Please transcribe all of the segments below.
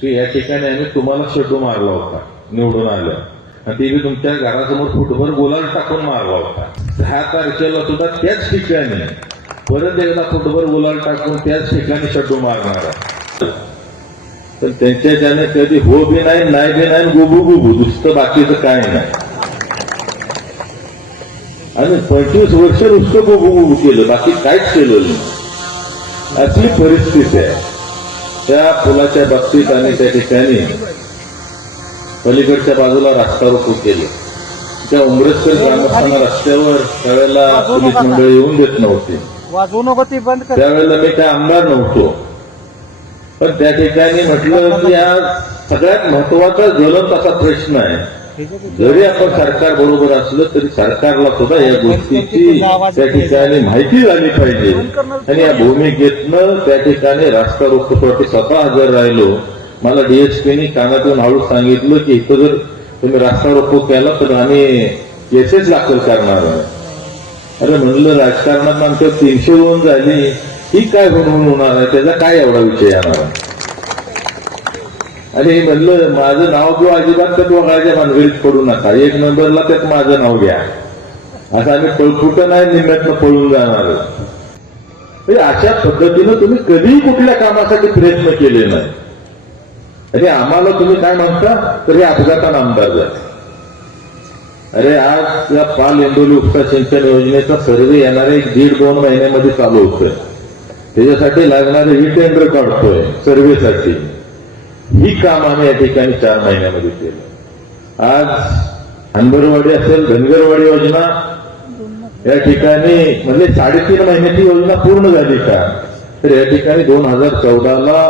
की या ठिकाणी आम्ही तुम्हाला शेडू मारला होता निवडून आलं आणि ते बी तुमच्या घरासमोर फुटभर गुलाल टाकून मारला होता. दहा तारखेला सुद्धा त्याच ठिकाणी परत एकदा फुटभर गुलाल टाकून त्याच ठिकाणी शेडू मारणार तर पण त्यांच्या ज्याने कधी हो बी नाही नाही बी नाही गुबू गुबू दुसरं बाकीचं काय नाही. आणि पंचवीस वर्ष नुसतं गुबू गुबू केलं बाकी काहीच केलं नाही. असली परिस्थिती आहे. त्या पुलाच्या बाबतीत आम्ही त्या ठिकाणी पलीकडच्या बाजूला रस्ता रोको केलं. त्या उमरेश्वर ग्रामस्थांना रस्त्यावर त्यावेळेला पोलीस मंडळी येऊन देत नव्हती. वाजवू नको ती बंद कर. त्यावेळेला मी काय आमदार नव्हतो. पण त्या ठिकाणी म्हटलं की हा सगळ्यात महत्त्वाचा ज्वलंत असा प्रश्न आहे. जरी आपण सरकार बरोबर असलं तरी सरकारला सुद्धा या गोष्टीची त्या ठिकाणी माहिती झाली पाहिजे. आणि या भूमिकेतनं त्या ठिकाणी रास्ता रोखण्यासाठी स्वतः हजर राहिलो मला डीएसपीनी कानातून हळू सांगितलं की इथं जर तुम्ही रास्ता रोको केला तर आम्ही केसेस दाखल करणार आहे. अरे म्हणलं राजकारणात आमच्या तीनशे होऊन झाली. ही काय म्हणून होणार आहे? त्याचा काय एवढा विषय येणार आहे? आणि म्हणलं माझं नाव किंवा अजिबात त्यात वगळायच्या भानगडीत पडू नका. एक नंबरला त्यात माझं नाव घ्या. असं आम्ही कुठं नाही निम्यातनं पळून जाणार म्हणजे अशा पद्धतीनं तुम्ही कधीही कुठल्या कामासाठी प्रयत्न केले नाही. अरे आम्हाला तुम्ही काय म्हणता? तर हे अपघातानं आमदार झाले अरे आज या पाल इंदोली उपसा सिंचन योजनेचा सर्वे येणारे एक दीड दोन महिन्यामध्ये चालू होतोय. त्याच्यासाठी लागणारे ही टेंडर काढतोय सर्वेसाठी. ही काम आम्ही या ठिकाणी चार महिन्यामध्ये केलं. आज हनबरवाडी असेल धनगरवाडी योजना या ठिकाणी म्हणजे साडेतीन महिन्याची योजना पूर्ण झाली का? तर या ठिकाणी दोन हजार चौदाला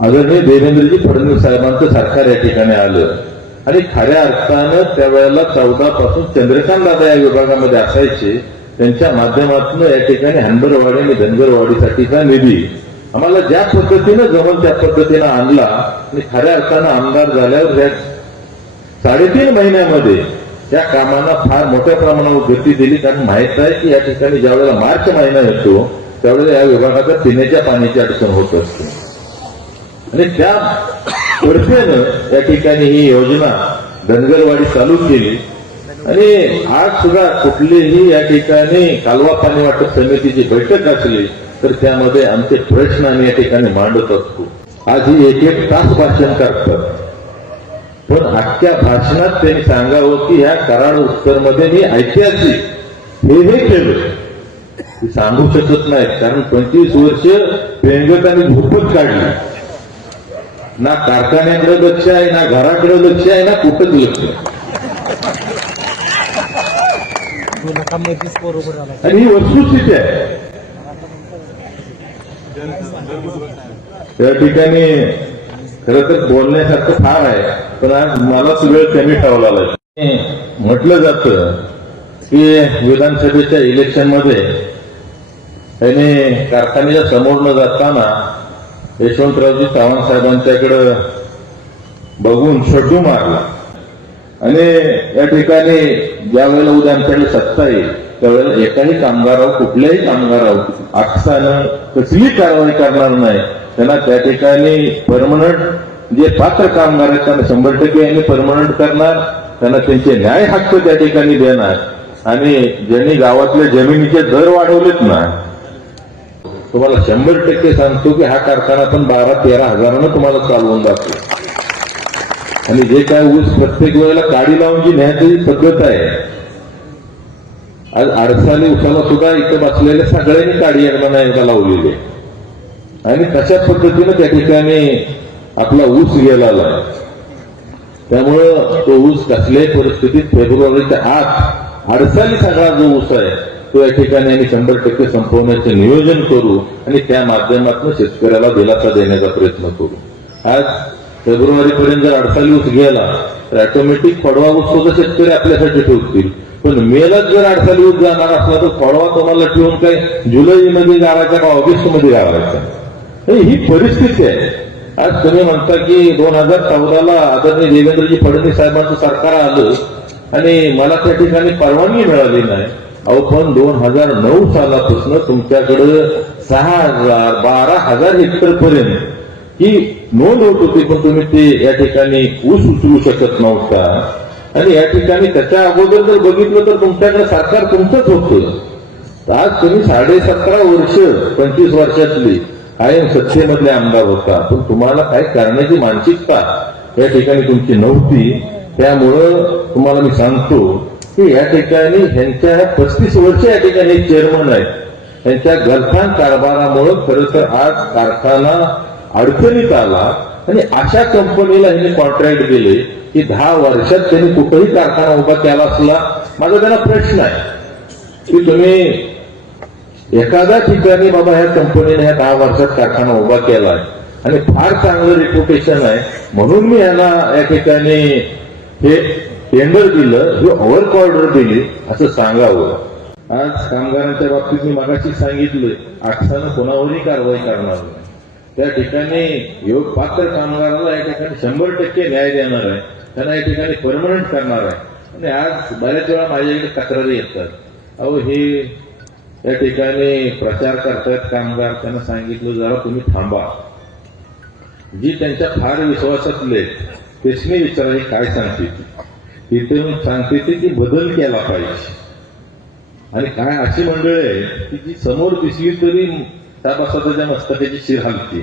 आदरणीय देवेंद्रजी फडणवीस साहेबांचं सरकार या ठिकाणी आलं. आणि खऱ्या अर्थानं त्यावेळेला चौदा पासून चंद्रकांत दादा या विभागामध्ये असायचे. त्यांच्या माध्यमातून या ठिकाणी हनबरवाडी आणि धनगरवाडीसाठीचा निधी आम्हाला ज्या पद्धतीनं जमल त्या पद्धतीनं आणला आणि खऱ्या अर्थानं आमदार झाल्यावर या साडेतीन महिन्यामध्ये या कामांना फार मोठ्या प्रमाणावर गती दिली. कारण माहीत आहे की या ठिकाणी ज्यावेळेला मार्च महिना येतो त्यावेळेला या विभागाचा पिण्याच्या पाण्याची अडचण होत असते. आणि त्या तर्फेनं या ठिकाणी ही योजना धनगरवाडी चालू केली. आणि आज सुद्धा कुठलीही या ठिकाणी कालवा पाणी वाटप समितीची बैठक असली तर त्यामध्ये आमचे प्रश्न आम्ही या ठिकाणी मांडत असतो. आज ही एक एक तास भाषण करतात. पण आजच्या भाषणात त्यांनी सांगावं की ह्या कराड उत्तरमध्ये मी ऐतिहासिक हे हे केलं सांगू शकत नाहीत कारण पंचवीस वर्ष व्यंगकाने झोपत काढली. ना कारखान्याकडे लक्ष आहे ना घराकडे लक्ष आहे ना कुठंच लक्ष आहे. आणि ही वस्तुस्थिती आहे. त्या ठिकाणी खर तर बोलण्यासारखं फार आहे पण आज मलाच वेळ कमी ठेवला आहे म्हटलं जात की विधानसभेच्या इलेक्शनमध्ये त्यांनी कारखान्याच्या समोर न जाताना यशवंतरावजी चव्हाण साहेबांच्याकडं बघून शड्डू मारला. आणि या ठिकाणी ज्या वेळेला उद्या आमच्याकडे सत्ता येईल त्यावेळेला एकाही कामगारावर कुठल्याही कामगारावर आक्षानं कसली कारवाई करणार नाही. त्यांना त्या ठिकाणी परमनंट जे पात्र कामगार आहेत त्यांना शंभर टक्के यांनी परमनंट करणार त्यांना त्यांचे न्याय हक्क त्या ठिकाणी देणार. आणि ज्यांनी गावातल्या जमिनीचे दर वाढवलेत ना तुम्हाला शंभर टक्के सांगतो की हा कारखाना पण बारा तेरा हजारानं तुम्हाला चालवून जातो आणि जे काय ऊस प्रत्येक वेळेला काडी लावून जी न्यायची पद्धत आहे आज आडसाली उसाला सुद्धा इथं बसलेल्या सगळ्यांनी काडी एकदा ना एकदा लावलेली. आणि तशा पद्धतीनं त्या ठिकाणी आपला ऊस गेलेला त्यामुळं तो ऊस कसल्याही परिस्थितीत फेब्रुवारीच्या आत अडसाली सगळा जो ऊस आहे तो या ठिकाणी आम्ही शंभर टक्के संपवण्याचं नियोजन करू आणि त्या माध्यमातून शेतकऱ्याला दिलासा देण्याचा प्रयत्न करू. आज फेब्रुवारी पर्यंत जर अडसाली ऊस गेला तर ऑटोमॅटिक फडवा ऊस सुद्धा शेतकरी आपल्यासाठी ठेवतील. पण मेलाच जर अडचणी ऊस जाणार असला तर फडवा तुम्हाला ठेवून काय जुलैमध्ये गावायचा का ऑगस्टमध्ये गावायचा ही परिस्थिती आहे. आज तुम्ही म्हणता की दोन हजार चौदाला आदरणीय देवेंद्रजी फडणवीस साहेबांचं सरकार आलं आणि मला त्या ठिकाणी परवानगी मिळाली नाही. अहो पण दोन हजार नऊ सालापासून तुमच्याकडं सहा हजार बारा हजार हेक्टर पर्यंत ही नोंद होत होती पण तुम्ही ते या ठिकाणी ऊस उचलू शकत नव्हता. आणि या ठिकाणी त्याच्या अगोदर जर बघितलं तर तुमच्याकडे सरकार तुमचंच होतं. तर आज तुम्ही साडे सतरा वर्ष पंचवीस वर्षातली कायम सत्तेमधले आमदार होता. पण तुम्हाला काही करण्याची मानसिकता या ठिकाणी तुमची नव्हती. त्यामुळं तुम्हाला मी सांगतो की या ठिकाणी ह्यांच्या पस्तीस वर्ष या ठिकाणी चेअरमन आहेत त्यांच्या गलथान कारभारामुळं खरं तर आज कारखाना अडचणीत आला. आणि अशा कंपनीला ह्यांनी कॉन्ट्रॅक्ट दिले की दहा वर्षात त्यांनी कुठेही कारखाना उभा केला असला माझा त्यांना प्रश्न आहे. की तुम्ही एखाद्या ठिकाणी बाबा ह्या कंपनीने ह्या दहा वर्षात कारखाना उभा केलाय आणि फार चांगलं रेप्युटेशन आहे म्हणून मी यांना या ठिकाणी हे टेंडर दिलं हे वर्क ऑर्डर दिली असं सांगावं. आज कामगारांच्या बाबतीत मी मागाशी सांगितलं आठसानं कोणावरही कारवाई करणार नाही. त्या ठिकाणी योग पात्र कामगाराला या ठिकाणी शंभर टक्के न्याय देणार आहे. त्यांना या ठिकाणी परमनंट करणार आहे. आणि आज बऱ्याच वेळा माझ्याकडे तक्रारी येतात. अहो हे या ठिकाणी प्रचार करतायत कामगार. त्यांना सांगितलं जरा तुम्ही थांबा. जी त्यांच्या फार विश्वासातले तेच मी विचारायचे काय सांगते ती? तिथे सांगते ती की बदल केला पाहिजे. आणि काय अशी मंडळ आहे की जी समोर दिसली तरी त्यापासून मस्तकाची शिर हलते.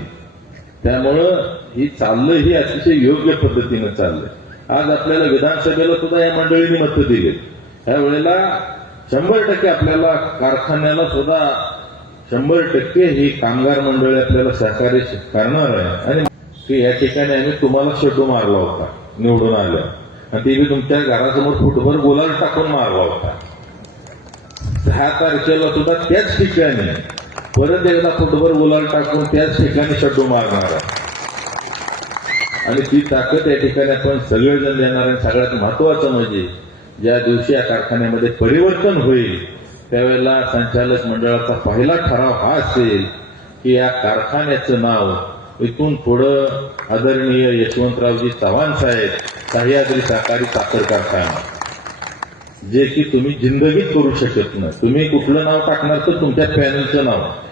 त्यामुळं ही चाललं ही अतिशय योग्य पद्धतीनं चाललंय. आज आपल्याला विधानसभेला सुद्धा या मंडळींनी मतं दिली त्यावेळेला शंभर टक्के आपल्याला कारखान्याला सुद्धा शंभर टक्के ही कामगार मंडळी आपल्याला सहकार्य करणार आहे. आणि की या ठिकाणी आम्ही तुम्हाला शेडू मारला होता निवडून आलं आणि ते बी तुमच्या घरासमोर फुटभर गोलाल टाकून मारला होता. दहा तारखेला सुद्धा त्याच ठिकाणी परत एकदा पोटभर उलाल टाकून त्याच ठिकाणी शड्डू मारणार आणि ती ताकद या ठिकाणी आपण सगळेजण देणार आणि सगळ्यात महत्वाचं म्हणजे ज्या दिवशी या कारखान्यामध्ये परिवर्तन होईल त्यावेळेला संचालक मंडळाचा पहिला ठराव हा असेल की या कारखान्याचं नाव इथून पुढं आदरणीय यशवंतरावजी चव्हाण साहेब सह्याद्री सहकारी साखर कारखाना. जे की तुम्ही जिंदगीत करू शकत नाही. तुम्ही कुठलं नाव टाकणार तर तुमच्या पॅनलचं नाव.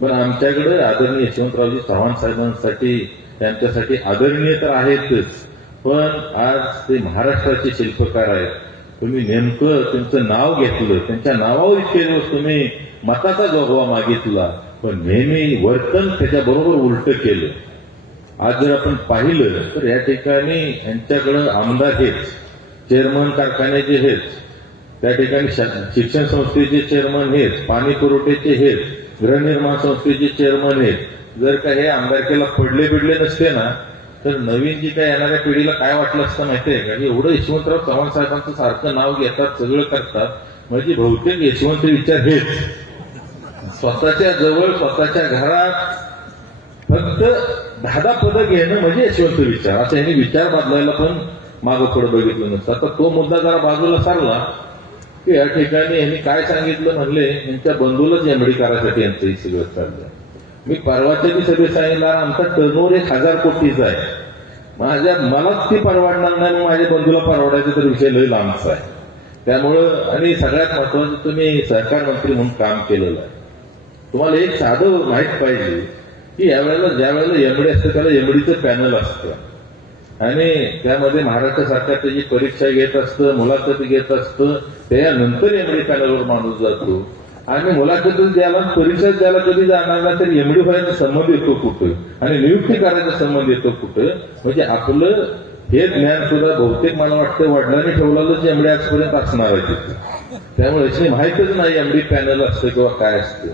पण आमच्याकडे आदरणीय यशवंतरावजी चव्हाण साहेबांसाठी त्यांच्यासाठी आदरणीय तर आहेतच. पण आज ते महाराष्ट्राचे शिल्पकार आहेत. तुम्ही नेमकं त्यांचं नाव घेतलं. त्यांच्या नावावर इतके दिवस तुम्ही मताचा जोगवा मागितला. पण नेहमी वर्तन त्याच्याबरोबर उलट केलं. आज जर आपण पाहिलं तर या ठिकाणी यांच्याकडं आमदार हेच चेअरमन कारखान्याचे हेच त्या ठिकाणी शिक्षण संस्थेचे चेअरमन हेच पाणी पुरवठ्याचे हेच गृहनिर्माण संस्थेचे चेअरमन आहेत. जर का हे आंबारकेला पडले बिडले नसते ना तर नवीन जी काय येणाऱ्या पिढीला काय वाटलं असतं माहितीये का? एवढं यशवंतराव चव्हाण साहेबांचं सारखं नाव घेतात सगळं करतात म्हणजे बहुतेक यशवंत विचार हेच. स्वतःच्या जवळ स्वतःच्या घरात फक्त दहा दहा पदं घेणं म्हणजे यशवंत विचार. असं यांनी विचार बदलायला पण मागं पुढे बघितलं नसतं. आता तो मुद्दा जरा बाजूला सारला की या ठिकाणी यांनी काय सांगितलं म्हणले यांच्या बंधूलाच एमडी करायसाठी यांचं ही सगळं चाललं मी परवाच्या बी सगळे सांगितलं आमचा टर्नओव्हर एक हजार कोटीचा आहे. माझ्या मलाच ती परवडणार नाही माझ्या बंधूला परवडायचा तर विषय लय लांबचा आहे. त्यामुळं आणि सगळ्यात महत्वाचं तुम्ही सहकार मंत्री म्हणून काम केलेलं आहे. तुम्हाला एक साधं माहीत पाहिजे की यावेळेला ज्या वेळेला एमडी असतं त्याला एमडीचं पॅनल असतं. आणि त्यामध्ये महाराष्ट्र सरकार जी परीक्षा घेत असतं मुलाखती घेत असतं त्यानंतर एमडी पॅनलवर माणूस जातो. आणि मुलाखती द्यायला परीक्षा द्यायला कधी जाणार ना तर एमडी व्हायचा संबंध येतो कुठं? आणि नियुक्ती करायचा संबंध येतो कुठं? म्हणजे आपलं हे ज्ञान सुद्धा बहुतेक मला वाटतं वडिलांनी ठेवलेलंच एमडी आजपर्यंत असणार आहे तिथे. त्यामुळे अशी माहितच नाही एमडी पॅनल असतं किंवा काय असतं.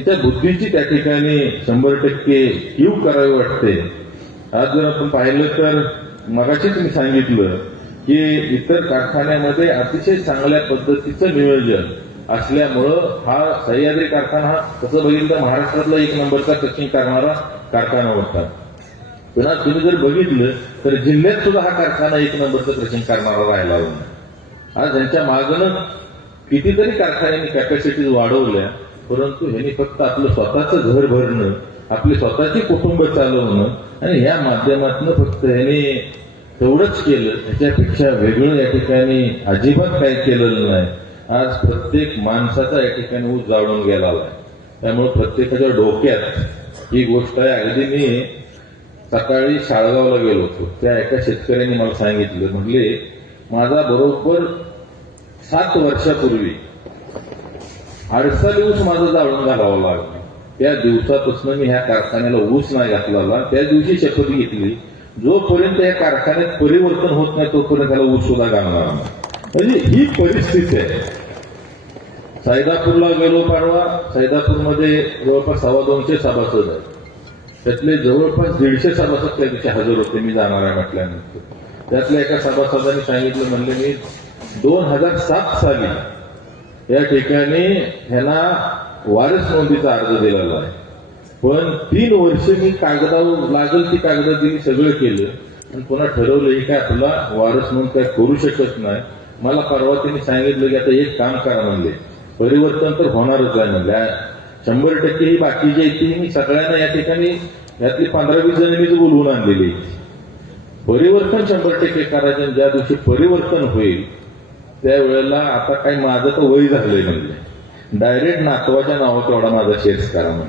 त्या बुद्धीची त्या ठिकाणी शंभर टक्के कीव करावी वाटते. आज जर आपण पाहिलं तर मगाशीच मी सांगितलं की इतर कारखान्यामध्ये अतिशय चांगल्या पद्धतीचं नियोजन असल्यामुळं हा सह्याद्री कारखाना हा तसं बघितलं तर महाराष्ट्रातला एक नंबरचा कचिंग करणारा कारखाना होता. पण तुम्ही जर बघितलं तर जिल्ह्यात सुद्धा हा कारखाना एक नंबरचं क्रशिंग करणारा राहिला होता. आज यांच्या मागणं कितीतरी कारखान्यांनी कॅपॅसिटीज वाढवल्या परंतु ह्यांनी फक्त आपलं स्वतःचं घर भरणं आपली स्वतःची कुटुंब चालवणं आणि या माध्यमातून फक्त याने तेवढंच केलं त्याच्यापेक्षा वेगळं या ठिकाणी अजिबात काही केलेलं नाही. आज प्रत्येक माणसाचा या ठिकाणी ऊस जाळून गेला आहे. त्यामुळे प्रत्येकाच्या डोक्यात ही गोष्ट आहे. अगदी मी सकाळी शाळगावला गेलो होतो. त्या एका शेतकऱ्यांनी मला सांगितलं म्हणले माझा बरोबर सात वर्षापूर्वी अडसाली ऊस माझं जाळून घालावं लागलं. त्या दिवसापासून मी ह्या कारखान्याला ऊस नाही घातला त्या दिवशी शपथ घेतली. जोपर्यंत या कारखान्यात परिवर्तन होत नाही तोपर्यंत त्याला ऊस सुद्धा घालणार नाही. म्हणजे ही परिस्थिती आहे. सैदापूरला गेलो परवा. सैदापूरमध्ये जवळपास सव्वा दोनशे सभासद आहेत. त्यातले जवळपास दीडशे सभासद त्या दिवशी हजर होते. मी जाणार आहे म्हटल्यानंतर. त्यातल्या एका सभासदांनी सांगितलं म्हणले मी दोन हजार सात साली या ठिकाणी ह्याला वारस नोंदीचा अर्ज दिलेला आहे. पण तीन वर्ष मी कागदावर लागल ती कागद दिली सगळं केलं. आणि पुन्हा ठरवलं काय आपला वारस म्हणून काय करू शकत नाही? मला परवा त्यांनी सांगितलं की आता एक काम करा म्हणले. परिवर्तन तर होणारच आहे म्हणले. शंभर टक्के ही बाकीची आहे ती मी सगळ्यांना या ठिकाणी यातली पंधरा वीस जण मीच बोलवून आणलेली परिवर्तन शंभर टक्के करायचं ज्या दिवशी परिवर्तन होईल त्यावेळेला आता काही माझं तर वय झालंय म्हणजे डायरेक्ट नातवाच्या नावाचा तेवढा माझा शेअर्स करा म्हणून.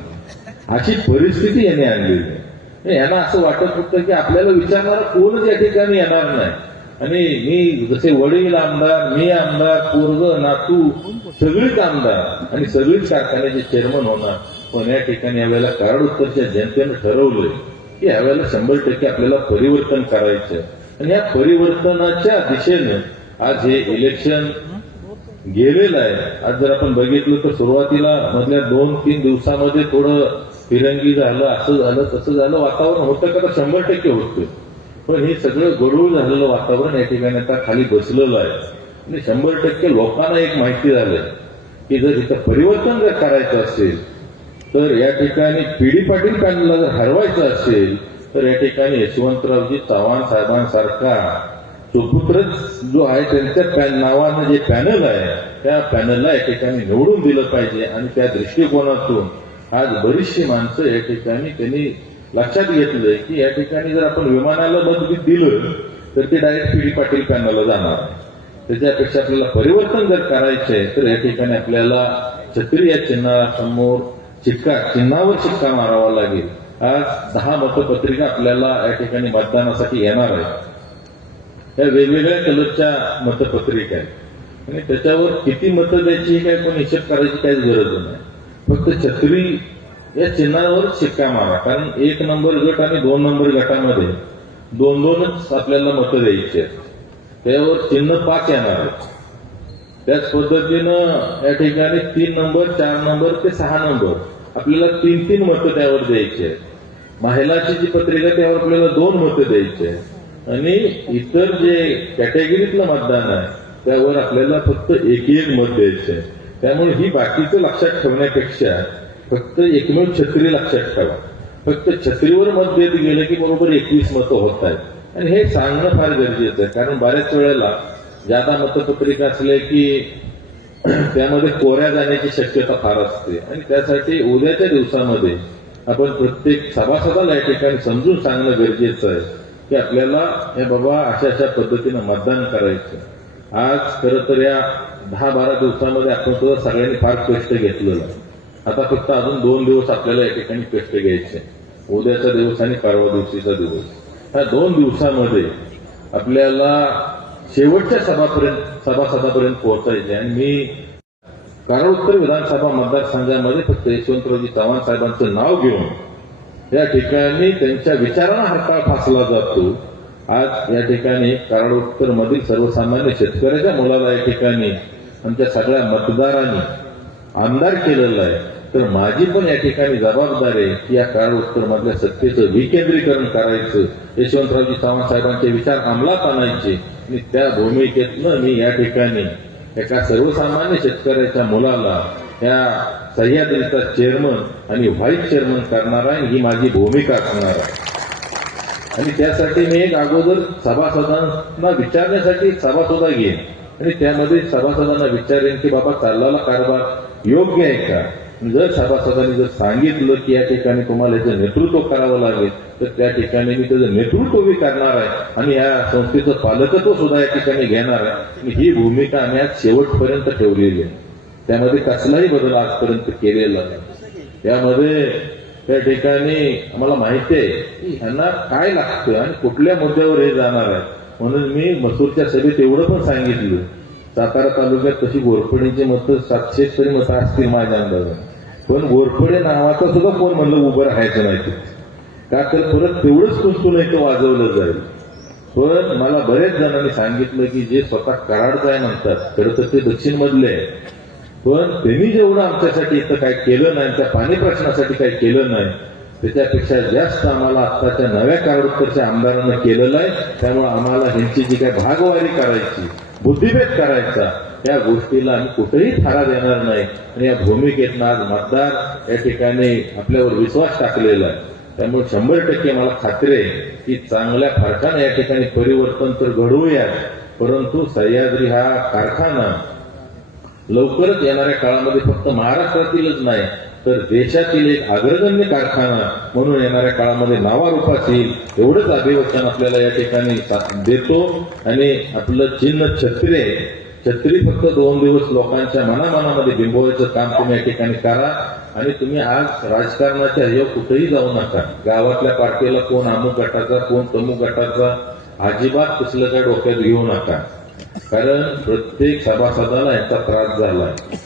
अशी परिस्थिती याने आणली म्हणजे यांना असं वाटत होतं की आपल्याला विचारणारा कोणच या ठिकाणी येणार नाही. आणि मी जसे वडील आमदार मी आमदार पूर्व नातू सगळीच आमदार आणि सगळीच कारखान्याचे चेअरमन होणार. पण या ठिकाणी यावेळेला कराड उत्तरच्या जनतेनं ठरवलंय की यावेळेला शंभर टक्के आपल्याला परिवर्तन करायचं आणि या परिवर्तनाच्या दिशेनं आज हे इलेक्शन गेलेला आहे. आज जर आपण बघितलं तर सुरुवातीला मधल्या दोन तीन दिवसामध्ये थोडं फिरंगी झालं असं झालं तसं झालं वातावरण होतं का तर शंभर टक्के होतं. पण हे सगळं गडूळ झालेलं वातावरण या ठिकाणी आता खाली बसलेलं आहे. आणि शंभर टक्के लोकांना एक माहिती झालंय की जर इथं परिवर्तन जर करायचं असेल तर या ठिकाणी पिढी पाटील पॅनलला जर हरवायचं असेल तर या ठिकाणी यशवंतरावजी चव्हाण साहेबांसारखा सुपुत्रच जो आहे त्यांच्या पॅन नावानं जे पॅनल आहे त्या पॅनलला या ठिकाणी निवडून दिलं पाहिजे आणि त्या दृष्टिकोनातून आज बरीचशी माणसं या ठिकाणी त्यांनी लक्षात घेतलंय की या ठिकाणी जर आपण विमानाला मत दिलं तर ते डायरेक्ट पी डी पाटील पॅनलला जाणार त्याच्यापेक्षा आपल्याला परिवर्तन जर करायचंय तर या ठिकाणी आपल्याला छत्री या चिन्हासमोर चिटका चिन्हावर शिक्का मारावा लागेल. आज दहा मतपत्रिका आपल्याला या ठिकाणी मतदानासाठी येणार आहे या वेगवेगळ्या कलरच्या मतपत्रिका आहेत. आणि त्याच्यावर किती मतं द्यायची काय पण हिशेब करायची काहीच गरज नाही. फक्त छत्री या चिन्हावर शिक्का मारा. कारण एक नंबर गट आणि दोन नंबर गटामध्ये दोन दोनच आपल्याला मतं द्यायची आहेत. त्यावर चिन्ह पाच येणार आहेत. त्याच पद्धतीनं या ठिकाणी तीन नंबर चार नंबर ते सहा नंबर आपल्याला तीन तीन मतं त्यावर द्यायची आहेत. महिलाची जी पत्रिका त्यावर आपल्याला दोन मतं द्यायची आहेत. आणि इतर जे कॅटेगरीतलं मतदान आहे त्यावर आपल्याला फक्त एक एक मत द्यायचं आहे. त्यामुळे ही बाकीचं लक्षात ठेवण्यापेक्षा फक्त एकमेव छत्री लक्षात ठेवा. फक्त छत्रीवर मत देत गेलं की बरोबर एकवीस मतं होत आहेत. आणि हे सांगणं फार गरजेचं आहे कारण बऱ्याच वेळेला जादा मतपत्रिका असले की त्यामध्ये कोऱ्या जाण्याची शक्यता फार असते. आणि त्यासाठी उद्याच्या दिवसामध्ये आपण प्रत्येक सभासदाला या ठिकाणी समजून सांगणं गरजेचं आहे. की आपल्याला हे बाबा अशा अशा पद्धतीनं मतदान करायचं. आज खरं तर या दहा बारा दिवसामध्ये आपण सुद्धा सगळ्यांनी फार कष्ट घेतलेलं. आता फक्त अजून दोन दिवस आपल्याला या ठिकाणी कष्ट घ्यायचे. उद्याचा दिवस आणि परवा दिवशीचा दिवस. ह्या दोन दिवसामध्ये आपल्याला शेवटच्या सभापर्यंत सभासदापर्यंत पोहोचायचे आणि मी कराड उत्तर विधानसभा मतदारसंघामध्ये फक्त यशवंतरावजी चव्हाण साहेबांचं नाव घेऊन या ठिकाणी त्यांच्या विचारांना हरताळ फासला जातो. आज या ठिकाणी कराड उत्तर मधील सर्वसामान्य शेतकऱ्याच्या मुलाला या ठिकाणी आमच्या सगळ्या मतदारांनी आमदार केलेलं आहे. तर माझी पण या ठिकाणी जबाबदारी आहे की या कराड उत्तर मधल्या सत्तेचं विकेंद्रीकरण करायचं. यशवंतरावजी चव्हाण साहेबांचे विचार अंमलात आणायचे. आणि त्या भूमिकेतनं मी या ठिकाणी एका सर्वसामान्य शेतकऱ्याच्या मुलाला या सह्याद्रीचा चेअरमन आणि व्हाईस चेअरमन करणार आहे ही माझी भूमिका असणार आहे. आणि त्यासाठी मी एक अगोदर सभासदांना विचारण्यासाठी सभासदा घेईन. आणि त्यामध्ये सभासदांना विचारेन की बाबा चाललेला कारभार योग्य आहे का? जर सभासदांनी जर सांगितलं की या ठिकाणी तुम्हाला याचं नेतृत्व करावं लागेल तर त्या ठिकाणी मी त्याचं नेतृत्वही करणार आहे. आणि या संस्थेचं पालकत्व सुद्धा या ठिकाणी घेणार आहे. ही भूमिका आम्ही आज शेवटपर्यंत ठेवलेली आहे. त्यामध्ये कसलाही बदल आजपर्यंत केलेला नाही. त्यामध्ये त्या ठिकाणी आम्हाला माहिती आहे की ह्यांना काय लागतं आणि कुठल्या मुद्द्यावर हे जाणार आहे. म्हणून मी मसूरच्या सभेत एवढं पण सांगितलं. सातारा तालुक्यात तशी गोरफडीची मतं सातशे तरी मतं असतील माझ्या अंदाजाने. पण गोरफडे नावाचा सुद्धा कोण म्हणलं उभं राहायचं नाही का तर परत तेवढंच कुंतून इथं वाजवलं जाईल. पण मला बरेच जणांनी सांगितलं की जे स्वतः कराडचं आहे म्हणतात खरं तर ते दक्षिण मधले आहे पण त्यांनी जेवढं आमच्यासाठी इथं काय केलं नाही त्या पाणी प्रश्नासाठी काय केलं नाही त्याच्यापेक्षा जास्त आम्हाला आत्ताच्या नव्या कागदपत्रच्या आमदारांना केलेलं आहे. त्यामुळे आम्हाला ह्यांची जी काय भागवारी करायची बुद्धिभेद करायचा या गोष्टीला आम्ही कुठेही थारा देणार नाही. आणि या भूमिकेतनं आज मतदार या ठिकाणी आपल्यावर विश्वास टाकलेला आहे. त्यामुळे शंभर टक्के मला खात्री आहे की चांगल्या फरकानं या ठिकाणी परिवर्तन तर घडवूयात परंतु सह्याद्री हा कारखाना लवकरच येणाऱ्या काळामध्ये फक्त महाराष्ट्रातीलच नाही तर देशातील एक अग्रगण्य कारखाना म्हणून येणाऱ्या काळामध्ये नावारूपास येईल एवढंच अभिवचन आपल्याला या ठिकाणी देतो. आणि आपलं चिन्ह छत्री आहे. छत्री फक्त दोन दिवस लोकांच्या मनामनामध्ये बिंबवायचं काम तुम्ही या ठिकाणी करा. आणि तुम्ही आज राजकारणाच्या हे कुठेही जाऊ नका. गावातल्या पार्टीला कोण अमुक गटाचा कोण तमुक गटाचा अजिबात तसलं काय डोक्यात घेऊ नका. कारण प्रत्येक सभासदाला याचा त्रास झाला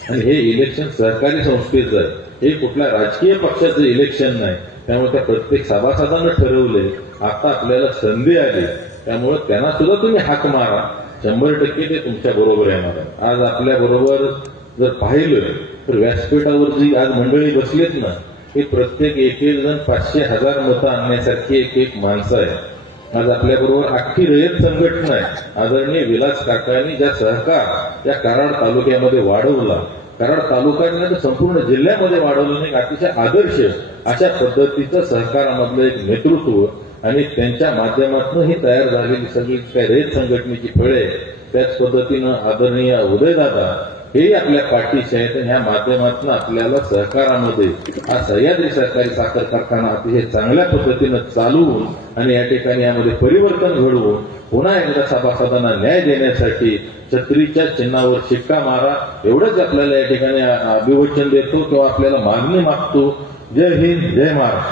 आणि हे इलेक्शन सहकारी संस्थेचं आहे हे कुठल्या राजकीय पक्षाचं इलेक्शन नाही. त्यामुळे त्या प्रत्येक सभासदानं ठरवले आता आपल्याला संधी आली. त्यामुळे त्यांना सुद्धा तुम्ही हाक मारा. शंभर टक्के ते तुमच्या बरोबर येणार आहे आज आपल्या बरोबर जर पाहिलं तर व्यासपीठावर जी आज मंडळी बसलीत ना हे प्रत्येक एक एक जण पाचशे हजार मतं आणण्यासारखी एक एक माणसं आहे आज आपल्याबरोबर अख्खी रयत संघटना आहे. आदरणीय विलास काकांनी ज्या सहकार या कराड तालुक्यामध्ये वाढवला कराड तालुक्यात संपूर्ण जिल्ह्यामध्ये वाढवलं नाही अतिशय आदर्श अशा पद्धतीचं सहकारामधलं एक नेतृत्व आणि त्यांच्या माध्यमातून ही तयार झालेली सगळी काय रयत संघटनेची फळे त्याच पद्धतीनं आदरणीय उदयदादा हे आपल्या पाठीशी आहे तर ह्या माध्यमातून आपल्याला सहकारामध्ये हा सह्याद्री सहकारी साखर कारखाना अतिशय चांगल्या पद्धतीनं चालवून आणि या ठिकाणी यामध्ये परिवर्तन घडवून पुन्हा एकदा सभासदांना न्याय देण्यासाठी छत्रीच्या चिन्हावर शिक्का मारा. एवढंच आपल्याला या ठिकाणी अभिवचन देतो किंवा आपल्याला मागणी मागतो. जय हिंद जय महाराष्ट्र.